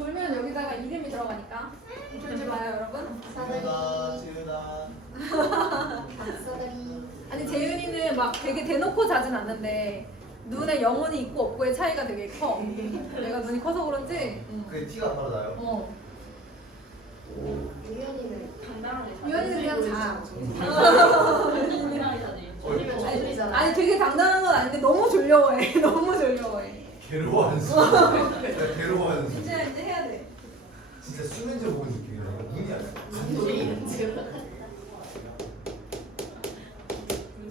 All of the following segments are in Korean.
돌면 여기다가 이름이 들어가니까. 돌지 마요, 여러분. 지우다. 박사다리. 아니 재윤이는 막 되게 대놓고 자진 않는데 눈에 영혼이 있고 없고의 차이가 되게 커. 내가 눈이 커서 그런지. 그게 티가 바로 나요. 어. 유연이는 유연이는 그냥 자. 아니 되게 당당한 건 아닌데 너무 졸려워해. 너무 졸려워해. 괴로워하는 순간. 진짜 괴로워하는 순간. 진짜 이제 해야 돼. 진짜 수면제 보는 느낌이야. 눈이 아니야. 감독이.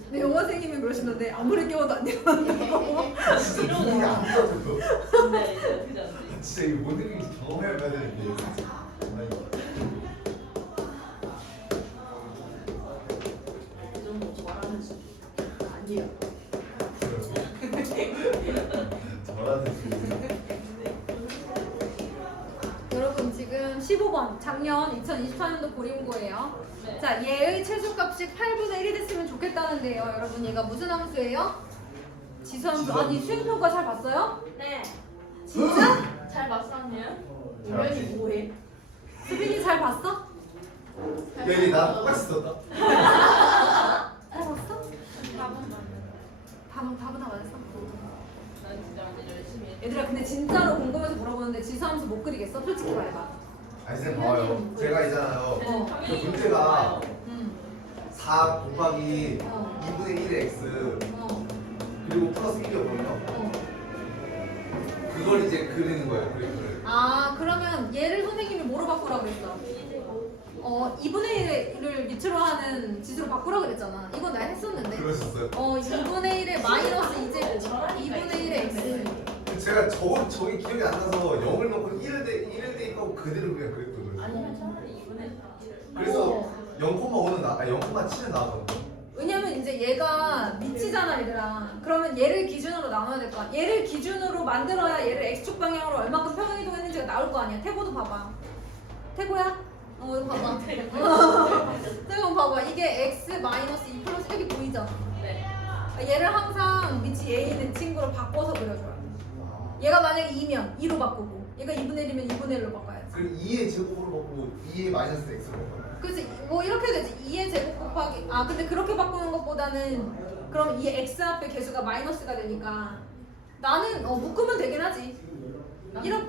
근데 영화 선생님이 그러시는데 아무리 깨워도 안 일어난다고. 진짜 눈이 안 떠도. 네, 그죠. 진짜 이거 뭔 느낌인지 경험해야 되는데. 좀 저라는 수. 아니야. 저라는 지금. 여러분 지금 15번 작년 2024년도 고림고예요. 네. 자 얘의 최소값이 8분의 1이 됐으면 좋겠다는데요. 여러분 얘가 무슨 함수예요? 지수함수. 아니 수행평가 잘 봤어요? 네. 진짜? 잘 봤었네요. 유연이 뭐해? 수빈이 잘 봤어? 얘 나랑 똑같이 썼다. 잘 봤어? 답은 맞네. 답은 다 맞았어? 난 진짜 완전 열심히 했 얘들아 근데 진짜로 궁금해서 물어보는데 지수함수 못 그리겠어? 솔직히 말해봐. 아니 쌤 봐봐요. 제가 있잖아요. 어. 그 문제가 응. 4 곱하기 어. 2분의 1의 x 어. 그리고 플러스 1이었거든요. 어. 그걸 이제 그리는 거예요. 그래프를. 아 그러면 얘를 선생님이 뭐로 바꾸라고 그랬어? 2분의 1을 밑으로 하는 지수로 바꾸라고 그랬잖아. 이건 내가 했었는데. 그러셨어요? 2분의 1의 마이너스 2제곱 2분의 1의 x. 제가 저게 기억이 안 나서 0을 넣고 1을 대입하고 그대로 그냥 그랬거든요. 아니면 차라리 2분의 그래서 0,5는 0,7은 나왔거든요. 왜냐면 이제 얘가 미치잖아 얘들아. 그러면 얘를 기준으로 나눠야 될 거 아니야. 얘를 기준으로 만들어야 얘를 x축 방향으로 얼마큼 평행이동했는지가 나올 거 아니야. 태고도 봐봐. 태고야? 이거 봐봐. 태고 봐봐. 이게 x 마이너스 2 플러스 1이 보이잖아. 네. 얘를 항상 밑이 얘 있는 친구로 바꿔서 그려줘야 돼. 얘가 만약에 2면 2로 바꾸고 얘가 2분의 1이면 2분의 1로 바꿔야지. 그리고 2의 제곱으로 바꾸고 2의 마이너스 x로 바꿔요. 그치 뭐 이렇게 되지. 2의 제곱 곱하기 근데 그렇게 바꾸는 것보다는 그럼 이 x 앞에 개수가 마이너스가 되니까 나는 묶으면 되긴 하지. 이렇게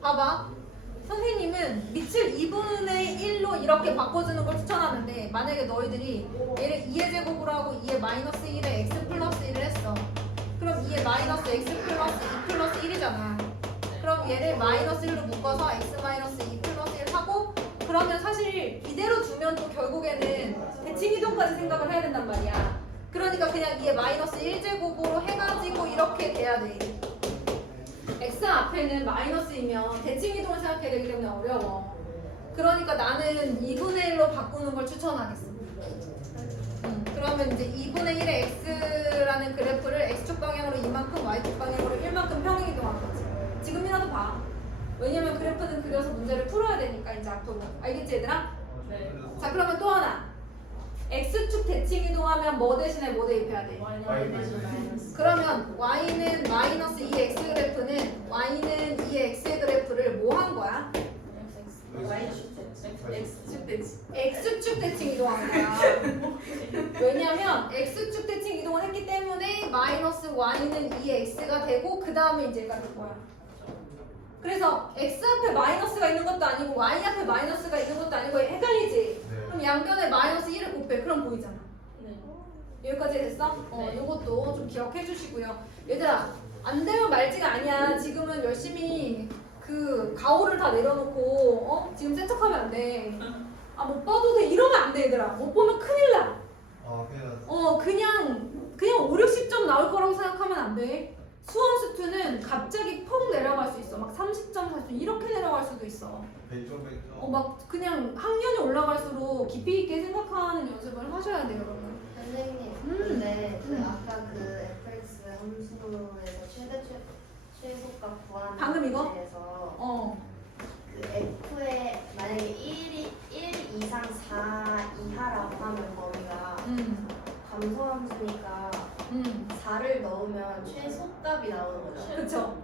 봐봐. 선생님은 밑을 2분의 1로 이렇게 바꿔주는 걸 추천하는데 만약에 너희들이 얘를 2의 제곱으로 하고 2의 마이너스 1에 x 플러스 1을 했어. 그럼 2의 마이너스 x 플러스 2 플러스 1이잖아. 그럼 얘를 마이너스 1로 묶어서 x 마이너스 2 플러스 1 하고 그러면 사실 이대로 두면 또 결국에는 대칭이동까지 생각을 해야 된단 말이야. 그러니까 그냥 이게 마이너스 1제곱으로 해가지고 이렇게 돼야 돼. x 앞에는 마이너스이면 대칭이동을 생각해야 되기 때문에 어려워. 그러니까 나는 2분의 1로 바꾸는 걸 추천하겠어. 그러면 이제 2분의 1의 x라는 그래프를 x축 방향으로 이만큼 y축 방향으로 1만큼 평행이동하는 거지. 지금이라도 봐. 왜냐면 그래프는 그려서 문제를 풀어야 되니까 이제 앞으로. 알겠지 얘들아? 네. 자 그러면 또 하나. x축 대칭 이동하면 뭐 대신에 뭐 대입해야 돼? 마이너스. 그러면 y는 마이너스 2x 그래프는 y는 2x의 그래프를 뭐 한 거야? X축 대칭. x축 대칭 이동한 거야. 왜냐면 x축 대칭 이동을 했기 때문에 마이너스 y는 2x가 되고 그 다음에 이제 얘가 될 거야. 그래서 x 앞에 마이너스가 있는 것도 아니고 y 앞에 마이너스가 있는 것도 아니고 헷갈리지? 네. 그럼 양변에 마이너스 1을 곱해. 그럼 보이잖아. 네. 여기까지 됐어? 네. 요것도 좀 기억해 주시고요. 얘들아, 안 되면 말지가 아니야. 지금은 열심히 그 가오를 다 내려놓고 지금 세척하면 안 돼. 못 봐도 돼. 이러면 안 돼, 얘들아. 못 보면 큰일 나. 그냥 그냥 5, 60점 나올 거라고 생각하면 안 돼. 수험수투는 갑자기 폭 내려갈 수 있어. 막 30점, 40점 이렇게 내려갈 수도 있어. 100점. 막 그냥 학년이 올라갈수록 깊이 있게 생각하는 연습을 하셔야 돼요, 여러분. 선생님, 근데 아까 그 fx 함수에서 최소값 구하는 방금 이거? 문제에서 그 f에 만약에 1 이상 4 이하라고 하면 범위가 감소함수니까 4를 넣으면 최소값이 나오는 거죠. 그쵸?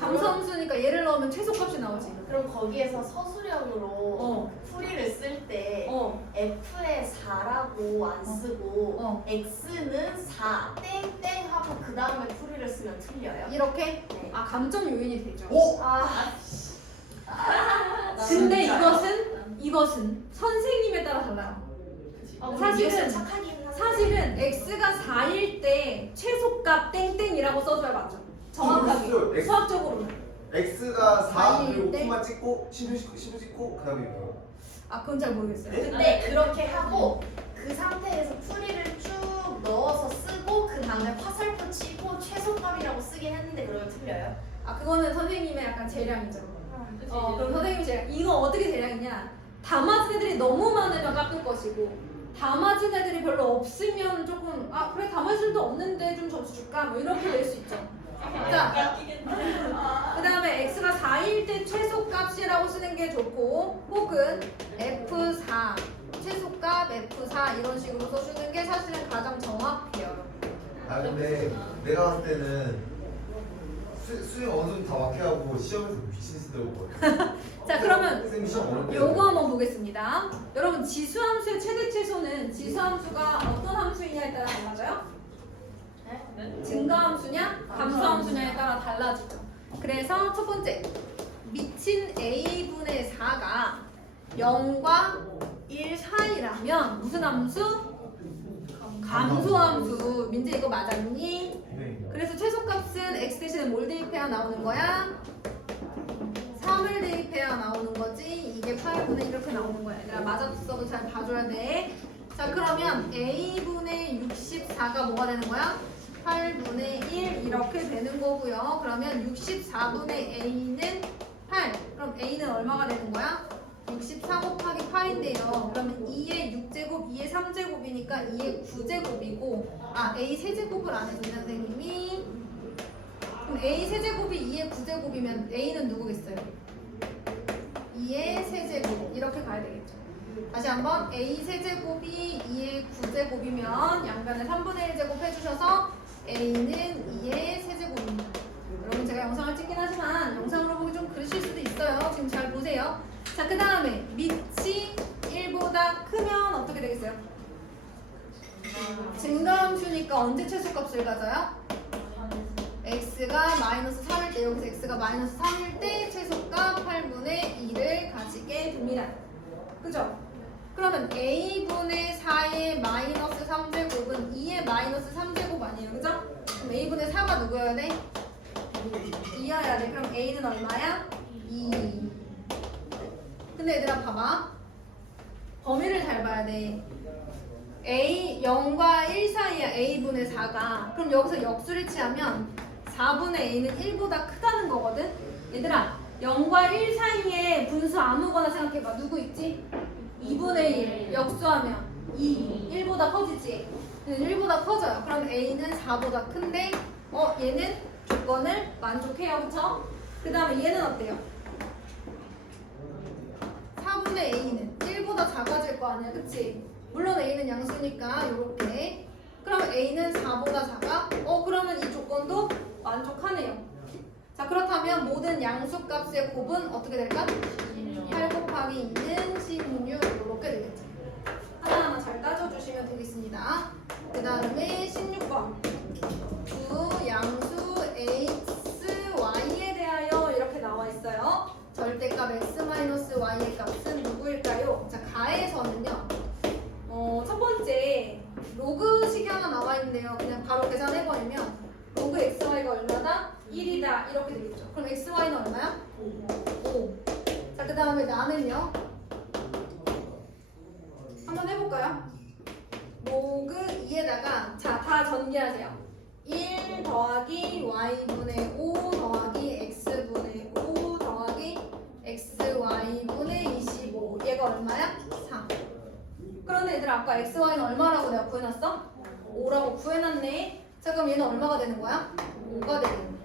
감소함수니까 얘를 넣으면 최소값이 나오지. 그럼 거기에서 서술형으로 어. 풀이를 쓸 때 어. f에 4라고 안 쓰고 어. x는 4 땡땡 하고 그 다음에 풀이를 쓰면 틀려요? 이렇게 네. 아 감점 요인이 되죠. 오! 아, 근데 진짜요? 이것은 선생님에 따라 달라요. 사실은 착하긴 한데 사실은 x가 4일 때 최소값 땡땡이라고 써줘야 맞죠. 정확하게 있어요. X. 수학적으로는. X가 4 그리고 때? 코마 찍고 10을 찍고 그 다음에 이거. 아 그건 잘 모르겠어요. 네? 근데 그렇게 하고 그 상태에서 풀이를 쭉 넣어서 쓰고 그 다음에 화살표 치고 최소값이라고 쓰긴 했는데 그러면 틀려요? 아 그거는 선생님의 약간 재량이죠. 그치, 그럼 선생님 재량. 이거 어떻게 재량이냐? 다 맞은 애들이 너무 많으면 깎을 것이고 다 맞은 애들이 별로 없으면 조금 아 그래 다 맞은 애도 없는데 좀 점수 줄까? 뭐 이렇게 될 수 있죠. 자, 그 다음에 x가 4일 때 최소값이라고 쓰는 게 좋고 혹은 f4 최소값 f4 이런 식으로 써주는 게 사실은 가장 정확해요. 아 근데 내가 봤을 때는 수능 어느 정도 다 막혀하고 시험에서 귀신 쓰더라고. 자 그러면 선생님 시험 어렵게. 요거 한번 보겠습니다. 여러분 지수함수의 최대 최소는 지수함수가 어떤 함수이냐에 따라 달라져요? 네? 증가함수냐 감소함수냐에 따라 달라지죠. 그래서 첫 번째 미친 a분의 4가 0과 1 사이라면 무슨 함수? 감소함수. 민재 이거 맞았니? 네. 그래서 최소값은 x 대신에 뭘 대입해야 나오는 거야? 3을 대입해야 나오는 거지. 이게 8분의 이렇게 나오는 거야. 얘들아 맞았어도 잘 봐줘야 돼. 자 그러면 a분의 64가 뭐가 되는 거야? 8분의 1 이렇게 되는 거고요. 그러면 64분의 a는 8. 그럼 a는 얼마가 되는 거야? 64 곱하기 8인데요. 그러면 2의 6제곱, 2의 3제곱이니까 2의 9제곱이고 아 a 세제곱을 안 해준다 선생님이. 그럼 a 세제곱이 2의 9제곱이면 a는 누구겠어요? 2의 세제곱 이렇게 가야 되겠죠. 다시 한번 a 세제곱이 2의 9제곱이면 양변에 3분의 1 제곱 해주셔서 a는 2의 세제곱입니다. 여러분 제가 영상을 찍긴 하지만 영상으로 보기 좀 그러실 수도 있어요. 지금 잘 보세요. 자 그 다음에 밑이 1보다 크면 어떻게 되겠어요? 증가함수니까 언제 최소값을 가져요? x가 마이너스 3일 때 여기서 x가 마이너스 3일 때 최소값 8분의 2를 가지게 됩니다. 그죠? 그러면 a분의 4의 마이너스 3제곱은 2의 마이너스 3제곱 아니에요. 그죠? 그럼 a분의 4가 누구여야 돼? 2여야 돼. 그럼 a는 얼마야? 2. 근데 얘들아 봐봐. 범위를 잘 봐야 돼. a 0과 1 사이야 a분의 4가. 그럼 여기서 역수를 취하면 4분의 a는 1보다 크다는 거거든. 얘들아 0과 1 사이에 분수 아무거나 생각해봐. 누구 있지? 2분의 1 역수하면 2 1보다 커지지. 1보다 커져요. 그럼 a는 4보다 큰데 얘는 조건을 만족해요. 그쵸? 그 다음에 얘는 어때요? 4분의 a는 1보다 작아질 거 아니야. 그치? 물론 a는 양수니까 요렇게. 그럼 a는 4보다 작아? 그러면 이 조건도 만족하네요. 자 그렇다면 모든 양수값의 곱은 어떻게 될까? 8 곱하기 2는 16 이렇게 되겠죠. 하나하나 잘 따져주시면 되겠습니다. 그 다음에 16번 두 양수 x, y에 대하여 이렇게 나와 있어요. 절대값 x-y의 값은 누구일까요? 자 가에서는요 첫 번째 로그식이 하나 나와 있는데요. 그냥 바로 계산해버리면 로그 xy가 얼마다? 1이다 이렇게 되겠죠. 그럼 xy는 얼마야? 5. 자 그 다음에 나는요 한번 해볼까요? 로그 2에다가 자 다 전개하세요. 1 더하기 y분의 5 더하기 x분의 5 더하기 xy분의 25 얘가 얼마야? 3. 그런데 얘들아 아까 xy는 얼마라고 내가 구해놨어? 5라고 구해놨네. 자 그럼 얘는 얼마가 되는 거야? 5가 되는 거야.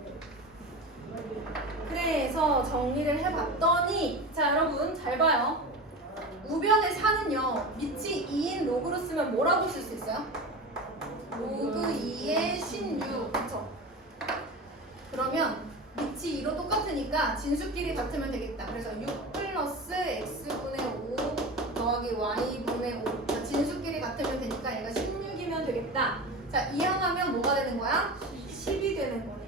그래서 정리를 해봤더니 자 여러분 잘 봐요. 우변의 4는요 밑이 2인 로그로 쓰면 뭐라고 쓸 수 있어요? 로그 2의 16 그쵸? 그러면 밑이 2로 똑같으니까 진수끼리 같으면 되겠다. 그래서 6 플러스 x분의 5 더하기 y분의 5. 자, 진수끼리 같으면 되니까 얘가 16이면 되겠다. 자, 이항하면 뭐가 되는 거야? 10이 되는 거네.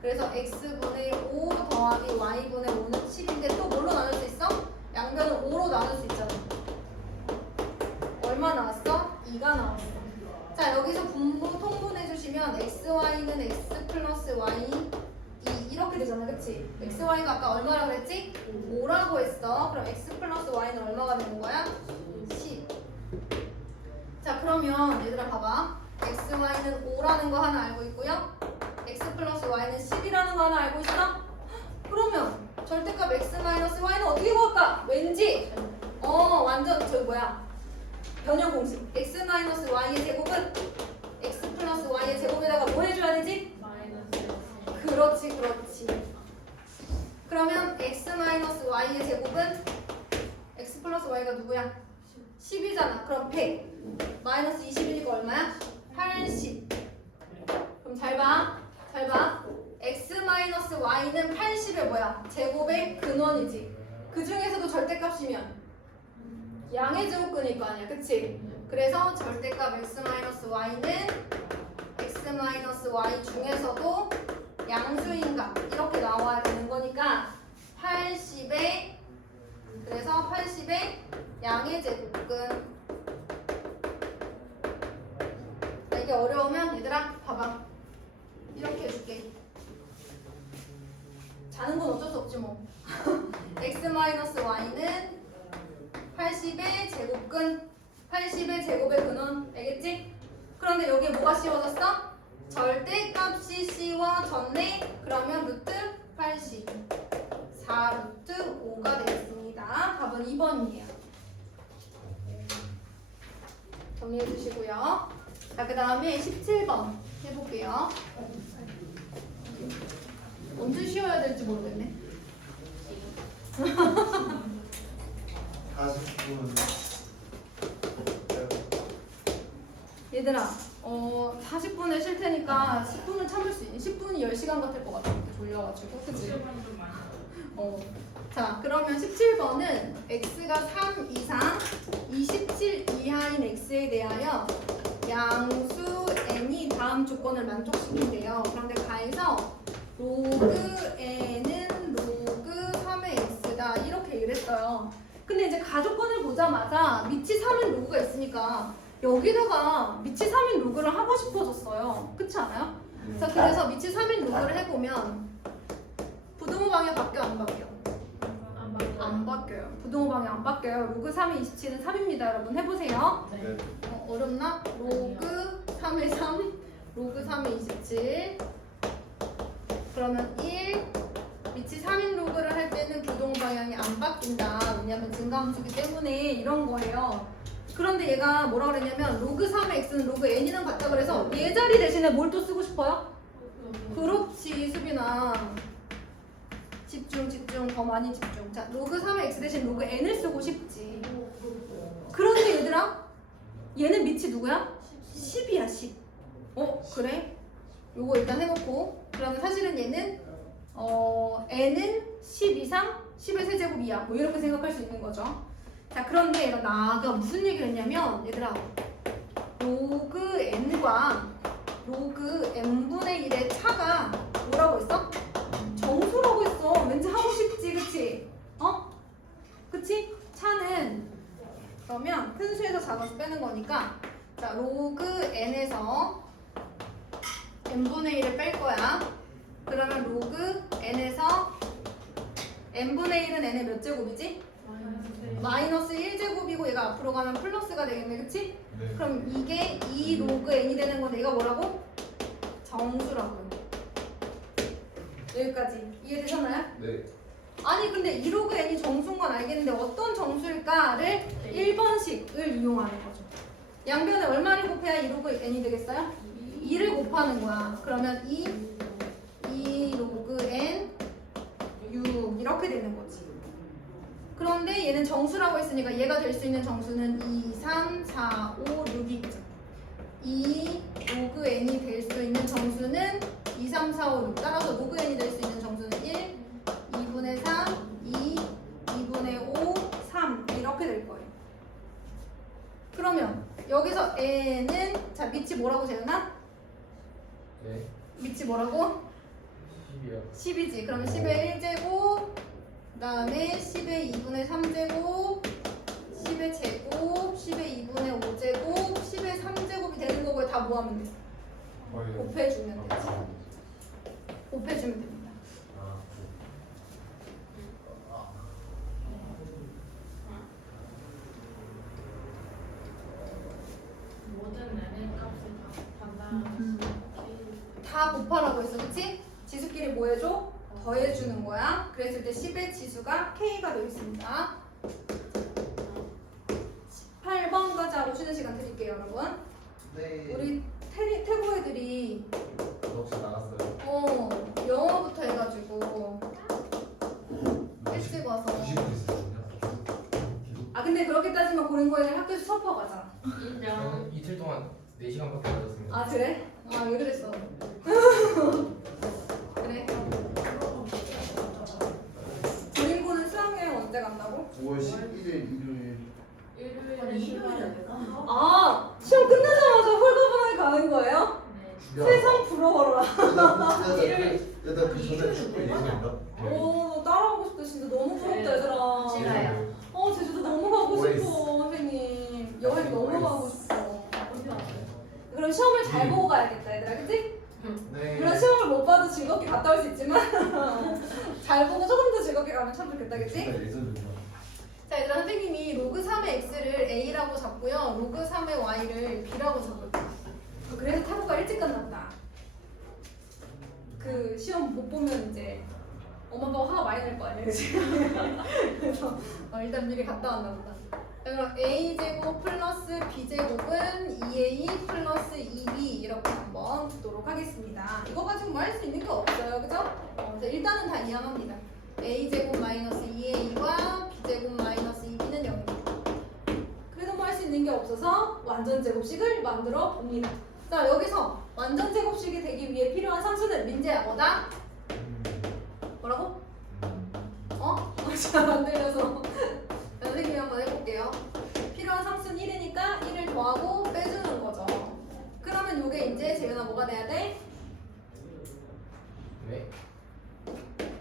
그래서 x분의 5 더하기 y분의 5는 10인데 또 뭘로 나눌 수 있어? 양변을 5로 나눌 수 있잖아. 얼마 나왔어? 2가 나왔어. 자, 여기서 분모 통분해 주시면 xy는 x 플러스 y 이렇게 되잖아, 그치? xy가 아까 얼마라고 그랬지? 5라고 했어. 그럼 x 플러스 y는 얼마가 되는 거야? 10. 자, 그러면 얘들아 봐봐. xy는 5라는 거 하나 알고 있고요. x 플러스 y는 10이라는 거 하나 알고 있어? 그러면 절대값 x 마이너스 y는 어떻게 구할까? 왠지 완전 저기 뭐야? 변형 공식. x 마이너스 y의 제곱은 x 플러스 y의 제곱에다가 뭐 해줘야 되지? 마이너스. 그렇지, 그렇지. 그러면 x 마이너스 y의 제곱은 x 플러스 y가 누구야? 10이잖아. 그럼 100 마이너스 20이니까 얼마야? 80. 그럼 잘 봐. 잘 봐. x 마이너스 y는 80의 뭐야? 제곱의 근원이지. 그 중에서도 절대값이면 양의 제곱근일 거 아니야, 그치? 그래서 절대값 x 마이너스 y는 x 마이너스 y 중에서도 양수인 값 이렇게 나와야 되는 거니까 80에 그래서 80에 양의 제곱근. 이게 어려우면 얘들아 봐봐. 이렇게 해줄게. 자는 건 어쩔 수 없지 뭐. x 마이너스 y는 80의 제곱근, 80의 제곱의 근원, 알겠지? 그런데 여기에 뭐가 씌워졌어? 절대값이 씌워졌네. 그러면 루트 80, 4 루트 5가 되겠습니다. 답은 2번이에요. 정리해 주시고요. 자, 그 다음에 17번 해볼게요. 언제 쉬어야 될지 모르겠네. 40분. 얘들아, 40분에 쉴 테니까 10분을 참을 수 있니? 10분이 10시간 같을 것 같아. 이렇게 졸려가지고. 그치? 자, 그러면 17번은 x가 3 이상 27 이하인 x에 대하여 양수 n이 다음 조건을 만족시킨대요. 그런데 가에서 로그 n은 로그 3의 x다 이렇게 이랬어요. 근데 이제 가조건을 보자마자 밑이 3인 로그가 있으니까 여기다가 밑이 3인 로그를 하고 싶어졌어요. 그렇지 않아요? 자, 그래서 밑이 3인 로그를 해보면 부등호 방향 바뀌어 안 바뀌어? 안 바뀌어요. 부등호 방향 안 바뀌어요. 로그 3의 27은 3입니다. 여러분 해보세요. 네. 어렵나? 로그 3의 3 로그 3의 27 그러면 1 밑이 3인 로그를 할 때는 부등호 방향이 안 바뀐다. 왜냐면 증가함수기 때문에 이런 거예요. 그런데 얘가 뭐라 그랬냐면 로그 3의 x는 로그 n이랑 같다 그래서 얘 자리 대신에 뭘 또 쓰고 싶어요? 그렇지 수빈아. 집중 더 많이 집중. 자, 로그 3의 x 대신 로그 n을 쓰고 싶지. 그런데 얘들아 얘는 밑이 누구야? 10이야 10. 그래? 요거 일단 해놓고 그러면 사실은 얘는 n은 10 이상 10의 세제곱 이하 뭐 이렇게 생각할 수 있는 거죠. 자, 그런데 얘가 나가 무슨 얘기를 했냐면 얘들아 로그 n과 로그 n분의 1의 차가 뭐라고 했어? 정수라고 했어. 왠지 하고 싶지, 그치? 그치? 차는 그러면 큰 수에서 작아서 빼는 거니까 자 로그 n에서 n분의 1을 뺄 거야. 그러면 로그 n에서 n분의 1은 n의 몇 제곱이지? 마이너스 1제곱이고 얘가 앞으로 가면 플러스가 되겠네, 그치? 네. 그럼 이게 2 로그 n이 되는 건데 얘가 뭐라고? 정수라고. 여기까지 이해되셨나요? 네. 아니 근데 2 로그 n이 정수인 건 알겠는데 어떤 정수일까를 1번식을 이용하는 거죠. 양변에 얼마를 곱해야 2 로그 n이 되겠어요? 2를 곱하는 거야. 그러면 2 로그 n 6 이렇게 되는 거지. 그런데 얘는 정수라고 했으니까 얘가 될 수 있는 정수는 2, 3, 4, 5, 6이죠. 2 로그 n이 될 수 있는 정수는 2, 3, 4, 5, 6. 따라서 로그 n이 될 수 있는 정수는 여기서 n은 자 밑이 뭐라고 재현아? 네. 밑이 뭐라고? 10이요. 10이지. 그러면 10의 1제곱, 그 다음에 10의 2분의 3제곱, 10의 제곱, 10의 2분의 5제곱, 10의 3제곱이 되는 거고요. 다 모하면 돼. 곱해주면 되지. 곱해주면 됩니다. 모든 n의 값을 다 판단하는 다 곱하라고 했어, 그치? 지수끼리 뭐 해줘? 더해주는 거야. 그랬을 때 10의 지수가 K가 되겠습니다. 18번까지 하고 쉬는 시간 드릴게요, 여러분. 네. 우리 태고 애들이 혹시 나갔어요? 영어부터 해가지고 일찍 와서. 90분 있었거든요. 아 근데 그렇게 따지면 고rin고애들 학교에서 수업하고 가잖아. 인정. 저는 이틀 동안 4시간밖에 안 잤습니다. 아 그래? 아 왜 그랬어? 그래? 고rin고는 수학여행 언제 간다고? 9월 11일 일요일. 일요일에 아 시험 끝나자마자 홀가분하게 가는 거예요? 네. 세상 부러워라. 일요일. 나그 전에 축구 예정인가? 너 따라가고 싶다. 진짜 너무 부럽다 얘들아. 제가요. 제주도 너무 가고 오아시스. 싶어 선생님. 여행 너무 오아시스. 가고 싶어. 그럼 시험을 잘 보고 가야겠다 얘들아, 그치? 네. 물론 시험을 못 봐도 즐겁게 갔다 올 수 있지만 잘 보고 조금 더 즐겁게 가면 참 좋겠다, 그치? 예전이구나. 자 얘들아, 선생님이 로그 3의 x를 a라고 잡고요, 로그 3의 y를 b라고 잡을 거야. 그래서 타구가 일찍 끝났다. 그 시험 못 보면 이제 엄마 아빠가 화가 많이 날 거 아니야, 그치? 그래서 일단 미리 갔다 왔나 보다. 그럼 a제곱 플러스 b제곱은 2a 플러스 2b 이렇게 한번 두도록 하겠습니다. 이거 가지고 뭐 할 수 있는 게 없어요, 그죠? 그래서 일단은 다 이해합니다. a제곱 마이너스 2a와 b제곱 마이너스 2b는 0입니다. 그래도 뭐 할 수 있는 게 없어서 완전 제곱식을 만들어 봅니다. 자, 여기서 완전 제곱식이 되기 위해 필요한 상수는 민재야 뭐다? 뭐라고? 잘 안 들려서 선생님이 한번 해볼게요. 필요한 상수는 1이니까 1을 더하고 빼주는 거죠. 그러면 요게 이제 재현아 뭐가 돼야 돼? 네?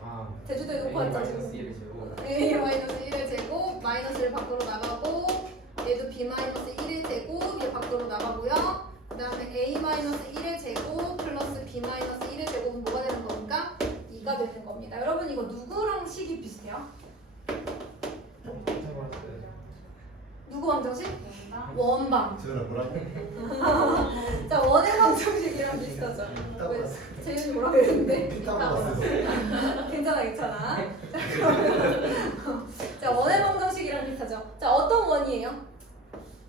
아, 제주도에 놓고 A 왔죠 마이너스 지금. 1을 제곱. a 마이너스 1의 제곱 마이너스를 밖으로 나가고 얘도 b 마이너스 1의 제곱 얘 밖으로 나가고요. 그 다음에 a 마이너스 1의 제곱 플러스 b 마이너스 1의 제곱은 뭐가 되는 겁니까? 2가 되는 겁니다. 여러분 이거 누구랑 식이 비슷해요? 해버렸어요. 누구 방정식? 원방. 재현아 뭐라고? 자, 원의 방정식이랑 비슷하죠? 왜? 재윤이 뭐라 그랬는데? 피땀 흘렸어요. 괜찮아, 괜찮아. 자, 그러면 자, 원의 방정식이랑 비슷하죠? 자, 어떤 원이에요?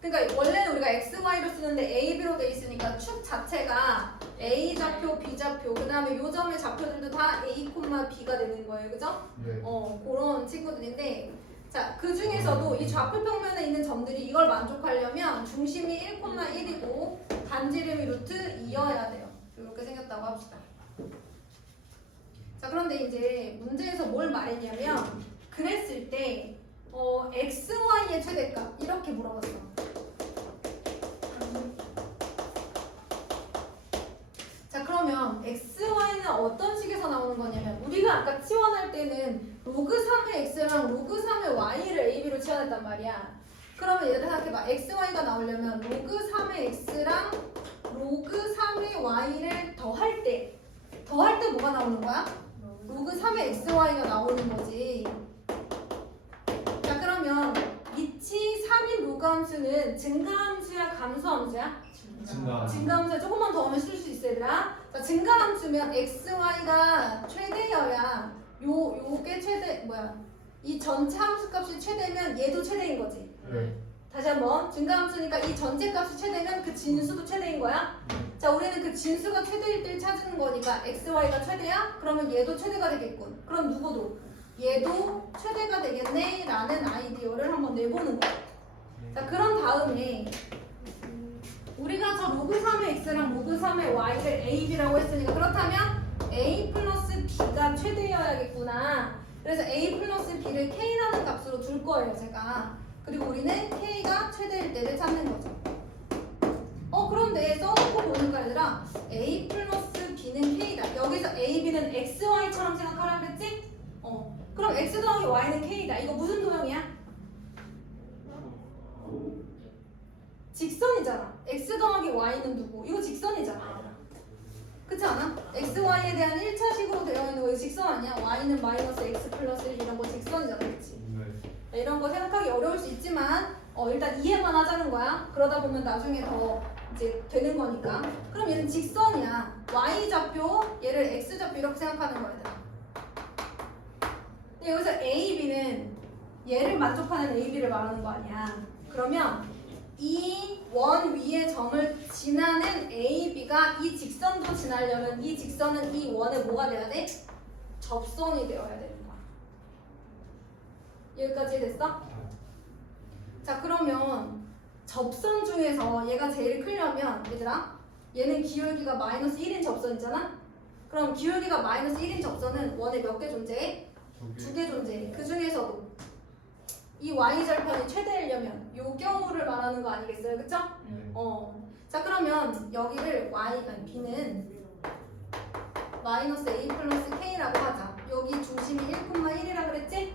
그러니까 원래는 우리가 x, y로 쓰는데 a, b로 돼 있으니까 축 자체가 a 좌표, b 좌표, 그 다음에 요 점의 좌표들도 다 a, b가 되는 거예요, 그죠? 네. 그런 친구들인데, 자, 그 중에서도 이 좌표 평면에 있는 점들이 이걸 만족하려면 중심이 1,1이고 반지름이 루트 2여야 돼요. 이렇게 생겼다고 합시다. 자, 그런데 이제 문제에서 뭘 말했냐면 그랬을 때 x, y의 최대값 이렇게 물어봤어. 자, 그러면 x, y는 어떤 식에서 나오는 거냐면 우리가 아까 치환할 때는 로그 3의 x랑 로그 3의 y를 a, b로 치환했단 말이야. 그러면 얘들 생각해봐. x, y가 나오려면 로그 3의 x랑 로그 3의 y를 더할 때 뭐가 나오는 거야? 로그 3의 x, y가 나오는 거지. 자, 그러면 밑이 3인 로그 함수는 증가함수야, 감소함수야? 증가함수야. 조금만 더 하면 쓸 수 있어 얘들아. 자, 증가함수면 x, y가 최대여야 요게 최대 이 전체 함수값이 최대면 얘도 최대인 거지. 네. 다시 한번 증가함수니까 이 전체 값이 최대면 그 진수도 최대인 거야. 자, 우리는 그 진수가 최대일 때를 찾는 거니까 x, y가 최대야? 그러면 얘도 최대가 되겠군. 그럼 누구도? 얘도 최대가 되겠네 라는 아이디어를 한번 내보는 거야. 자, 그런 다음에 우리가 저 로그 3의 x랑 로그 3의 y를 a, b라고 했으니까 그렇다면 a 플러스 b가 최대여야겠구나. 그래서 a 플러스 b를 k라는 값으로 둘 거예요 제가. 그리고 우리는 k가 최대일 때를 찾는 거죠. 그런데 써놓고 보니까 얘들아 A 플러스 B는 K다. 여기서 A, B는 X, Y처럼 생각하라 그랬지? 그럼 X 더하기 Y는 K다. 이거 무슨 도형이야? 직선이잖아. X 더하기 Y는 누구? 이거 직선이잖아. 그렇지 않아? X, Y에 대한 1차식으로 되어 있는 거 이거 직선 아니야? Y는 마이너스 X 플러스 1 이런 거 직선이잖아. 그렇지? 네. 이런 거 생각하기 어려울 수 있지만 일단 이해만 하자는 거야. 그러다 보면 나중에 더 이제 되는 거니까. 그럼 얘는 직선이야. Y 좌표, 얘를 X 좌표 이렇게 생각하는 거야. 얘들아. 근데 여기서 A, B는 얘를 만족하는 A, B를 말하는 거 아니야. 그러면 이 원 위의 점을 지나는 A, B가 이 직선도 지나려면 이 직선은 이 원에 뭐가 돼야 돼? 접선이 되어야 되는 거야. 여기까지 됐어? 자 그러면 접선 중에서 얘가 제일 크려면 얘들아 얘는 기울기가 마이너스 1인 접선이잖아? 그럼 기울기가 마이너스 1인 접선은 원에 몇 개 존재해? 2개 존재해. 그 중에서도 이 y절편이 최대이려면 요 경우를 말하는 거 아니겠어요? 그쵸? 네. 자 그러면 여기를 b는 마이너스 a 플러스 k라고 하자. 여기 중심이 1,1이라 그랬지?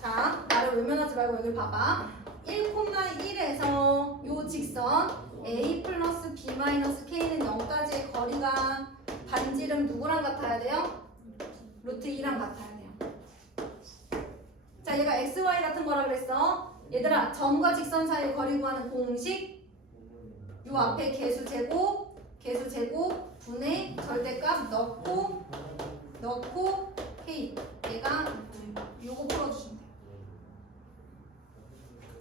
자 나를 외면하지 말고 여기 봐봐. 1,1에서 요 직선 a 플러스 b 마이너스 k는 0까지의 거리가 반지름 누구랑 같아야 돼요? 루트 2랑 같아야 돼요. 자 얘가 xy 같은 거라 그랬어. 얘들아 점과 직선 사이 거리 구하는 공식 요 앞에 개수 제곱 분의 절대값 넣고 k 얘가 요거 풀어주시면 돼요.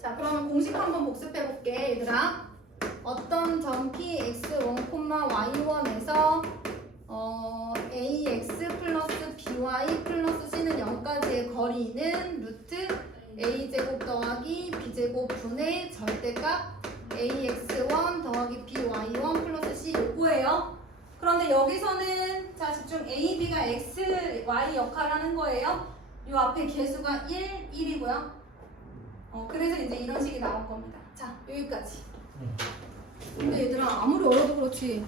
자 그러면 공식 한번 복습해 볼게 얘들아. 어떤 점 px1, y1에서 ax 플러스 by 플러스 c는 0까지의 거리는 루트 a제곱 더하기 b제곱 분의 절대값 ax1 더하기 by1 플러스 c 요거예요. 그런데 여기서는 자 집중 a, b가 x, y 역할을 하는 거예요. 요 앞에 개수가 1, 1이고요. 그래서 이제 이런 식이 나올 겁니다. 자 여기까지. 근데 얘들아 아무리 어려도 그렇지